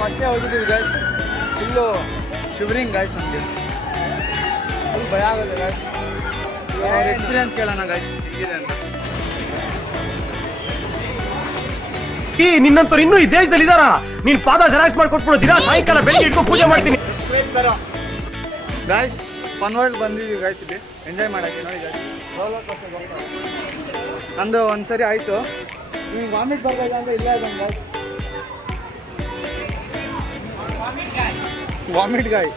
ಫಸ್ಟೇ ಹೋಗಿದ್ದೀವಿ guys. Full shivering guys. ನಮಗೆ ಫುಲ್ ಭಯ ಆಗುತ್ತೆ ಗಾಯ್ಸ್. ಅವ್ರ ಎಕ್ಸ್ಪೀರಿಯನ್ಸ್ ಕೇಳೋಣ ಗಾಯ್ಸ್ ಹೇಗಿದೆ ಅಂತ. ನಿನ್ನಂತವ್ರು ಇನ್ನೂ ಈ ದೇಶದಲ್ಲಿ ಇದಾರ? ನೀನ್ ಪಾದ ಜೆರಾಕ್ಸ್ ಮಾಡ್ಕೊಟ್ಬಿಡು. ದಿನ ಸಾಯಂಕಾಲ ಬೆಳಿಗ್ಗೆ ಇಟ್ಕೊಂಡು ಪೂಜೆ ಮಾಡ್ತೀನಿ ಗಾಯ್ಸ್. ಫನ್ ವರ್ಲ್ಡ್ ಬಂದಿದ್ದೀವಿ ಗಾಯ್ಸ್. ಇಲ್ಲಿ ಎಂಜಾಯ್ ಮಾಡೋಕ್ಕೆ ನೋಡಿ ಗಾಯ್ಸ್. ನಂದು ಒಂದ್ಸರಿ ಆಯಿತು. ನೀವು ವಾಮಿಟ್ ಬರ್ಬೋದು ಅಂತ ಇಲ್ಲ ಬಂದು ಗಾಯ್ಸ್. ವಾಮಿಟ್ ಗಾಯ್.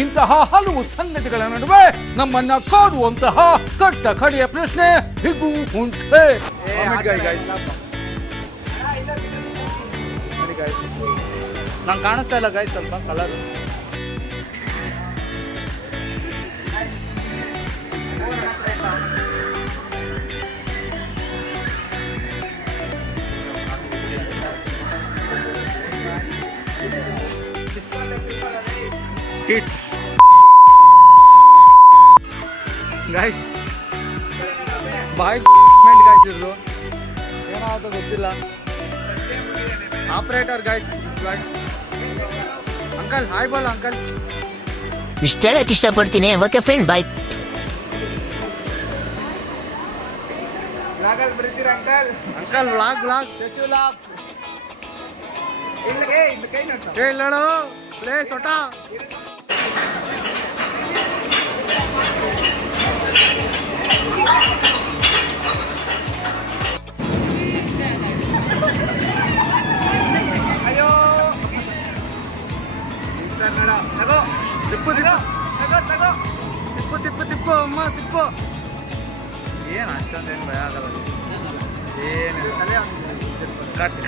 ಇಂತಹ ಹಲವು ಸಂಗತಿಗಳ ನಡುವೆ ನಮ್ಮನ್ನ ಕಾಡುವಂತಹ ಕಟ್ಟ ಕಡೆಯ ಪ್ರಶ್ನೆ ಹೀಗೂ ಉಂಟೆ. ನಂಗೆ ಕಾಣಿಸ್ತಾ ಇಲ್ಲ ಗಾಯ್ಸ್ ಸ್ವಲ್ಪ colour. Kids guys. Bye guys. ಇದ್ರು ಏನಾಗುತ್ತೆ ಗೊತ್ತಿಲ್ಲ. Operator guys. ಅಂಕಲ್ ಹಾಯ್ ಬೋಲ್ ಅಂಕಲ್. ಇಷ್ಟು ಹೇಳಕ್ ಇಷ್ಟಪಡ್ತೀನಿ. Okay friend, bye. Uncle vlog ಹೇಳೋ ಪ್ಲೇ ಸೊಟ. ತಿಪ್ಪು ತಿಪ್ಪು ಅಮ್ಮ ತಿಪ್ಪು. ಏನು ಅಷ್ಟೊಂದೇನು ಭಯ ಆಗಲ್ಲ. ಏನಿಲ್ಲ,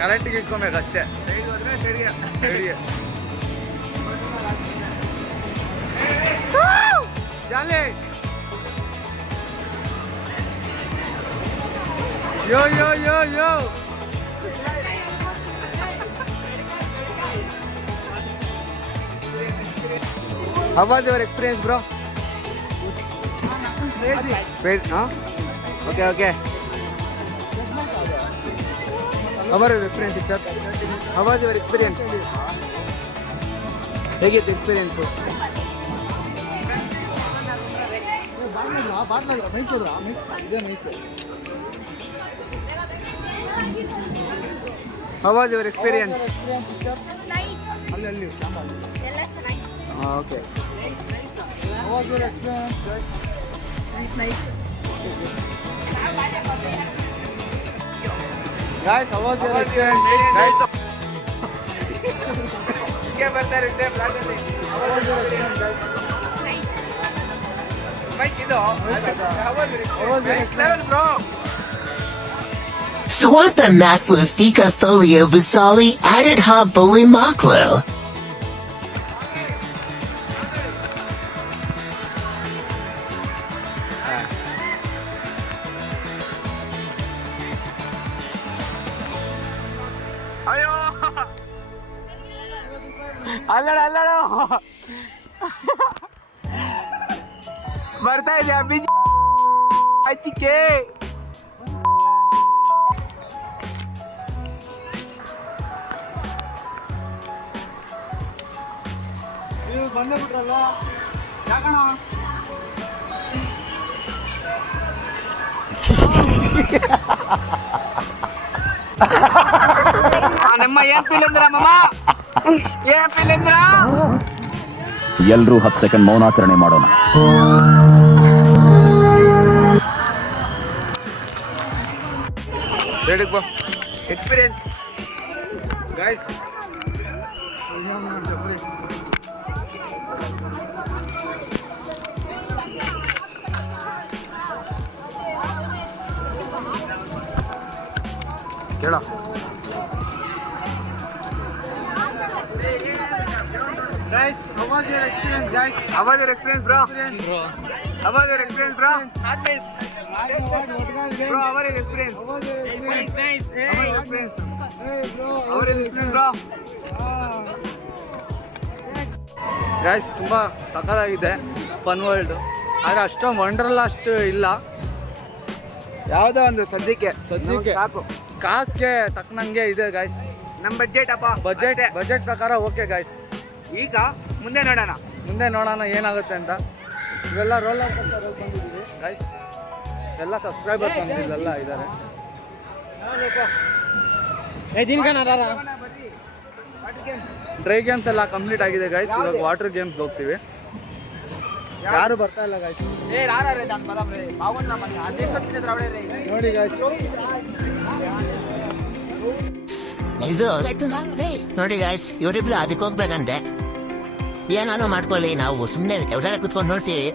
ಕರೆಕ್ಟಿಗೆ ಇಟ್ಕೊಬೇಕು ಅಷ್ಟೇ. ಜಾಲಿ ಯೋ ಯೋ ಯೋ ಯೋ. How was your experience, bro? Crazy. Wait, huh? Okay. How was your experience, sister? How was your experience? ಹೇಗಿತ್ತು experience? How was your experience? Nice. ಅಲ್ಲಿ ಎಲ್ಲ ಚೆನ್ನಾಗಿ. Okay. How was your experience, guys? Nice. Guys, how was your experience? Guys, How was your experience, guys? Next level, bro. Swata Maklu Thika Folio Vasali added ha Bully Maklu. ಅಲ್ಲಡ ಬರ್ತಾ ಇದೆ ಅಚ್ಚಿಕೆ. ನೀವು ಬಂದೇ ಬಿಟ್ರಲ್ಲ ಯಾಕಣ? ನಮ್ಮ ಏನ್ ಪಿಲಿಂದ್ರ ಮಾಮ, ಏನ್ ಪಿಲಿಂದ್ರ. ಎಲ್ರೂ 10 ಸೆಕೆಂಡ್ ಮೌನಾಚರಣೆ ಮಾಡೋಣ. Experience guys. ಕೇಳ guys, how was your experience, guys? How was your experience, bro? How was your experience, bro? Nice. Bro, how was your experience? How was your experience? Nice. How was your experience? Hey, bro. How was your experience, bro? Guys, ತುಂಬಾ ಸಖತ್ತಾಗಿದೆ fun world. ಆದರೆ ಅಷ್ಟೊಂದು ವಂಡರ್ಲಾ ಅಷ್ಟು ಇಲ್ಲ. ಯಾವುದೋ ಒಂದು ಸದ್ಯಕ್ಕೆ ಸಾಕು, ಕಾಸ್ಗೆ ತಕ್ಕನಂಗೆ ಇದೆ ಗಾಯ್ಸ್. ನಮ್ಮ ಬಜೆಟ್ ಅಪ್ಪ. ಬಜೆಟ್ ಪ್ರಕಾರ ಓಕೆ ಗಾಯ್ಸ್. ಈಗ ಮುಂದೆ ನೋಡೋಣ. ಮುಂದೆ ನೋಡೋಣ ಏನಾಗುತ್ತೆ ಅಂತ. ಇವೆಲ್ಲ ರೋಲರ್ ಕೋಸ್ಟರ್ ಬಂದಿದ್ದೀವಿ ಗೈಸ್. ಎಲ್ಲ ಸಬ್ಸ್ಕ್ರೈಬರ್ಸ್ ಬಂದಿದ್ದೆಲ್ಲ ಇದ್ದಾರೆ. ಡ್ರೈ ಗೇಮ್ಸ್ ಎಲ್ಲ ಕಂಪ್ಲೀಟ್ ಆಗಿದೆ ಗೈಸ್. ಇವಾಗ ವಾಟರ್ ಗೇಮ್ಸ್ ಹೋಗ್ತೀವಿ. ಯಾರು ಬರ್ತಾ ಇಲ್ಲ ಗೈಸ್. ನೋಡಿ ಗೈಸ್, ಇದು ನೋಡಿ ಗಾಯ್ಸ್, ಇವರಿಬ್ರು ಅದಕ್ಕೆ ಹೋಗ್ಬೇಕಂತೆ. ಏನಾದ್ರು ಮಾಡ್ಕೊಳ್ಳಿ, ನಾವು ಸುಮ್ಮನೆ ಕೆಳಗಡೆ ಕುತ್ಕೊಂಡು ನೋಡ್ತೀವಿ.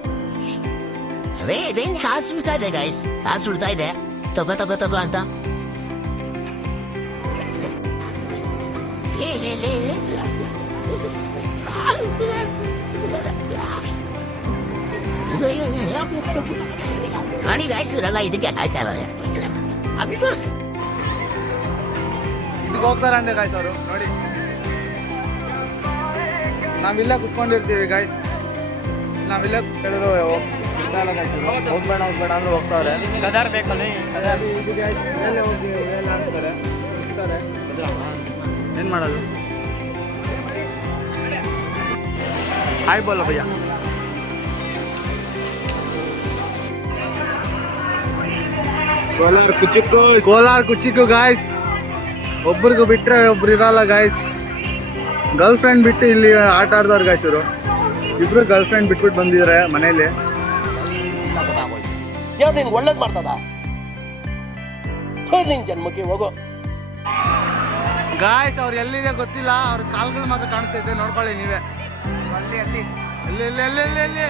ಅದೇನ್ ಕಾಸು ಬಿಡ್ತಾ ಇದೆ ಗಾಯ್ಸ್, ಕಾಸು ಬಿಡ್ತಾ ಇದೆ. ತಗೋ ಅಂತ ನೋಡಿ ಗಾಯ್ಸ್, ಇವರೆಲ್ಲ ಇದಕ್ಕೆ ಕಾಯ್ತಾ ಇದ್ದಾರೆ. ಇದಕ್ಕೆ ಹೋಗ್ತಾರೆ ಅಂದೆ ಗಾಯ್ಸ್ ಅವರು. ನೋಡಿ, ನಾವಿಲ್ಲ ಕುತ್ಕೊಂಡಿರ್ತೀವಿ ಗಾಯ್ಸ್. ನಾವಿಲ್ಲ ಹೇಳಿದ್ರು ಹೋಗ್ಬೇಡ ಅಂದ್ರೆ ಹೋಗ್ತಾರೆ. ಏನ್ ಮಾಡೋದು? ಹಾಯ್ ಬೋಲ ಭಯ್ಯ. ಕೋಲಾರ್ ಕುಚಿಕ್ಕು ಗಾಯ್ಸ್. ಒಬ್ರಿಗೂ ಬಿಟ್ರೆ ಒಬ್ರು ಇರಲ್ಲ ಗಾಯ್ಸ್. ಗರ್ಲ್ ಫ್ರೆಂಡ್ ಬಿಟ್ಟು ಇಲ್ಲಿ ಆಟ ಆಡ್ದವ್ರು ಗಾಯ್ಸ್ ಇವರು. ಇಬ್ರು ಗರ್ಲ್ ಫ್ರೆಂಡ್ ಬಿಟ್ಬಿಟ್ಟು ಬಂದಿದ್ದಾರೆ ಮನೇಲಿ. ಒಳ್ಳೇದ್ ಮಾಡ್ತದ ನಿನ್ ಜನ್ಮಕ್ಕೆ ಹೋಗೋ. ಗಾಯ್ಸ್ ಅವ್ರು ಎಲ್ಲಿದೆ ಗೊತ್ತಿಲ್ಲ, ಅವ್ರ ಕಾಲ್ಗಳು ಮಾತ್ರ ಕಾಣಿಸ್ತೈತೆ, ನೋಡ್ಕೊಳ್ಳಿ ನೀವೇ. ಎಲ್ಲಿ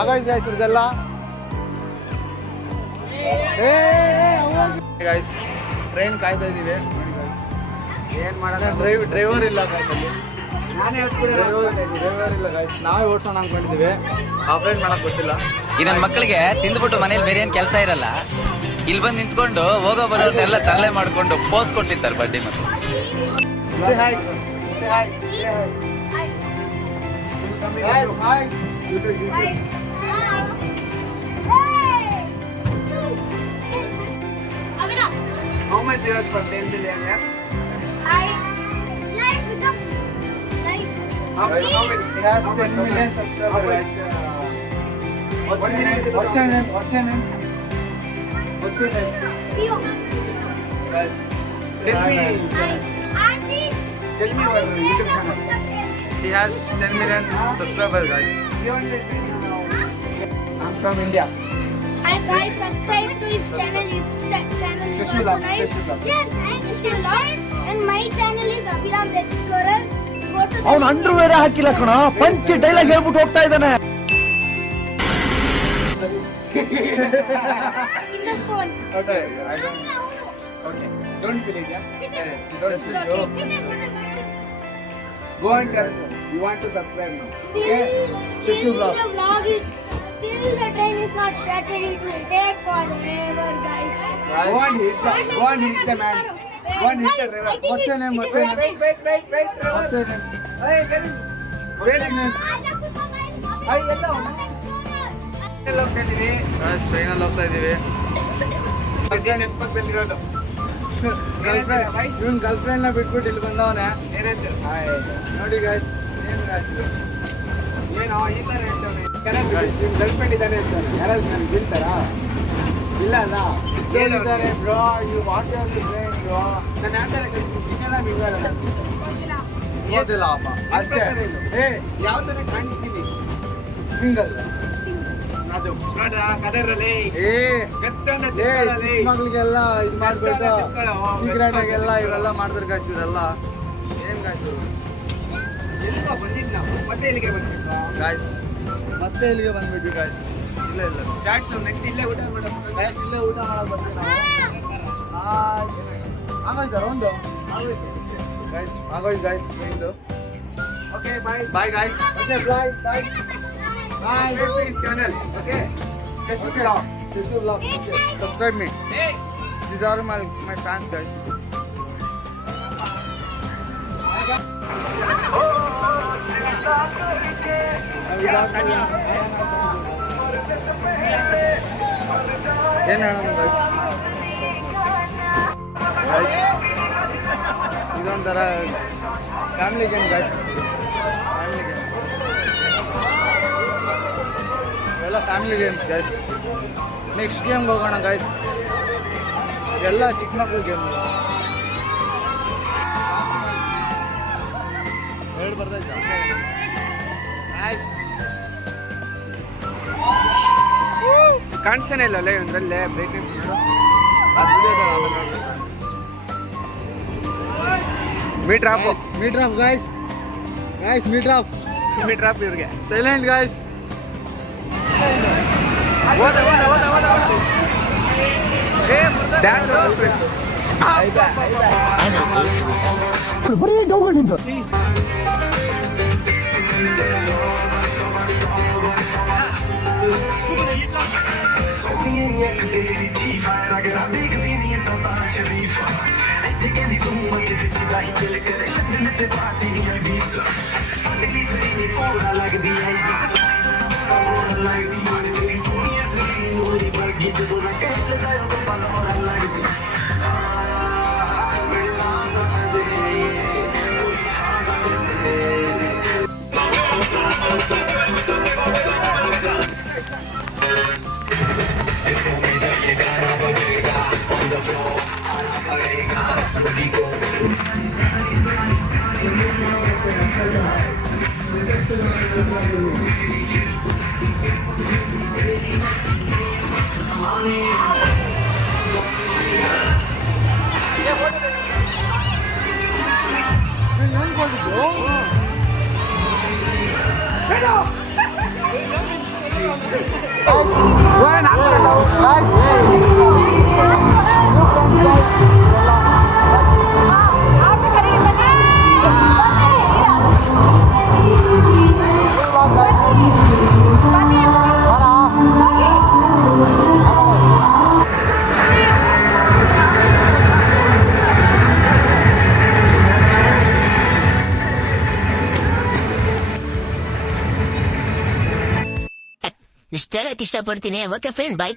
ಆಗೋಯ್ತು ಗಾಯ್ಸ್ ಇವ್ರದೆಲ್ಲ. ಗಾಯ್ಸ್ ಟ್ರೈನ್ ಕಾಯ್ತಾ ಇದೀವಿ. ಏನ್ ಮಾಡೋಣ, ಡ್ರೈವರ್ ಇಲ್ಲ ಗಾಯ್ಸ್ ಅಲ್ಲಿ. ಡ್ರೈವರ್ ಇಲ್ಲ ಗಾಯ್ಸ್. ನಾವೇ ಓಡ್ಸೋಣ ಅನ್ಕೊಂಡಿದ್ದೀವಿ. ಆಪರೇಟ್ ಮಾಡಕ್ ಗೊತ್ತಿಲ್ಲ. ಈ ನನ್ನ ಮಕ್ಕಳಿಗೆ ತಿಂದ್ಬಿಟ್ಟು ಮನೇಲಿ ಬೇರೆ ಏನ್ ಕೆಲಸ ಇರಲ್ಲ, ಇಲ್ಲಿ ಬಂದು ನಿಂತ್ಕೊಂಡು ಹೋಗೋ ಬರೋರ್ನೆಲ್ಲ ತರಲೆ ಮಾಡ್ಕೊಂಡು ಪೋಸ್ ಕೊಟ್ಟಿರ್ತಾರೆ ಬಡ್ಡಿ ಮತ್ತು. Say hi. Say hi. Guys, hi. How much yours for 10 million? Yeah? How many? He has 10 million subscribers. What's your name? Guys, Tell me your YouTube channel. he has 10 million subscribers, guys. I'm from India. Hi guys, subscribe to his channel. His channel is Shashi also Vlogs, nice. Shashi Vlogs. Yeah, and Shashi Vlogs. And my channel is Abhiram the Explorer. Go to the ಅವ್ನು ಅಂಡ್ರು ಬೇರೆ ಹಾಕಿಲ್ಲ ಕಣ, punch dialogue ಹೇಳ್ಬಿಟ್ಟು ಹೋಗ್ತಾ ಇದ್ದಾನೆ. in the phone. Okay, I don't. Okay. Don't feel it, yeah? Don't It's see you. okay. Go and tell us. You want to subscribe now. Still the vlog is. Still the train is not started. It will take forever, guys. Go and hit the man. Go and hit the driver. I think What's your name? What's your name? Wait, driver. What's your name? Hey, tell him. What's your name? Hi, hello. Hello, Kelly. Guys, train ಅಲ್ಲಿ ಹೋಗ್ತಾ ಇದೀವಿ. ನೆನಪಲ್ಲಿರೋದು. ಇವನ್ girl friend ನ ಬಿಟ್ಬಿಟ್ಟು ಇಲ್ಲಿ ಬಂದವನೆ. ಏನಾಯ್ತು? ನೋಡಿ guys, ಏನು guys ಇದು? ಏನೋ ಈ ತರ ಹೇಳ್ತವ್ನೆ. ನಿಮ್ ಗರ್ಲ್ ಫ್ರೆಂಡ್ ಇದ್ದಾನೆ ಅಂತಾನೆ. ಯಾರಾದ್ರು ನನಗೆ ಬೀಳ್ತಾರಾ? ಇಲ್ಲ ಅಲ್ಲ. ಹೇಳಿದ್ದಾರೆ bro, you what your friend bro. ನಾನು ಯಾವ ತರ ಸಿಗಲ್ಲ ಬಿಡಲ್ಲ. ಓದಿಲ್ಲ ಅಪ್ಪ. ಅಷ್ಟೇ. ಏ ಯಾವ ತರ ಕಾಣಿಸ್ತೀನಿ? ಸಿಂಗಲ್. ಅದು ನೋಡ್ರ ಕದರಲ್ಲಿ ಏ ಗತ್ತನ್ನ ಏ ತಿಳ್ಕೊಳ್ಳಲಿ. ಚಿಕ್ಕ ಮಕ್ಳಿಗೆಲ್ಲ ಇದು ಮಾಡ್ಬಿಟ್ಟು ತಿಳ್ಕೊಳ್ಳೋ. ಸೀಕ್ರೆಟ್ ಆಗೆಲ್ಲ ಇವೆಲ್ಲ ಮಾಡಿದ್ರೆ ಗಾಯ್ಸ್ ಇವರೆಲ್ಲ. ಏನ್ ಗಾಯ್ಸ್ ಇವರು? ಎಲ್ಲಿಗ ಬಂದಿದ್ದು ನಾವು? ಮತ್ತೆ ಇಲ್ಲಿಗೆ ಬಂದಿದ್ದು ಗಾಯ್ಸ್ ಮತ್ತೆ ಇಲ್ಲಿಗೆ ಬಂದ್ಬಿಟ್ವಿ ಗಾಯ್ಸ್. ಇಲ್ಲ ಚಾಟ್ಸ್ ನೆಕ್ಸ್ಟ್ ಇಲ್ಲೇ ಊಟ ಮಾಡೋದು. ಗಾಯ್ಸ್ ಇಲ್ಲೇ ಊಟ ಮಾಡಕ್ ಬರ್ತೀವಿ ನಾವು. ಆಗೋಯ್ತಾ ರೌಂಡು? ಗಾಯ್ಸ್ ಆಗೋಯ್ತು guys ಟ್ರೈನ್ದು. Okay, bye. Bye guys. Okay, bye. Bye. Bye. Subscribe to channel. Okay. Just vlog. Shisu vlog. Subscribe me. These are my fans guys. ಏನು ಹೇಳೋಣ ಗೈಸ್ ಇದೊಂಥರ family game guys family game ಎಲ್ಲ family games guys next ಗೇಮ್ಗೆ ಹೋಗೋಣ guys ಎಲ್ಲ ಚಿಕ್ಕ ಮಕ್ಕಳು game ಹೇಳಿ ಬರ್ತಾಯಿದ್ದ guys ಕಾಣಿಸ್ತಾನೆ ಇಲ್ಲ ಅಲ್ಲೇ ಒಂದರಲ್ಲೇ ಬ್ರೇಕ್ನೆಸ್ meter off meter off guys guys meter off meter off ಇವ್ರಿಗೆ ಸೈಲೆಂಟ್ ಗೈಸ್ ಇಷ್ಟ ಹೇಳಕ್ ಇಷ್ಟಪಡ್ತೀನಿ ಓಕೆ ಫ್ರೆಂಡ್ ಬಾಯ್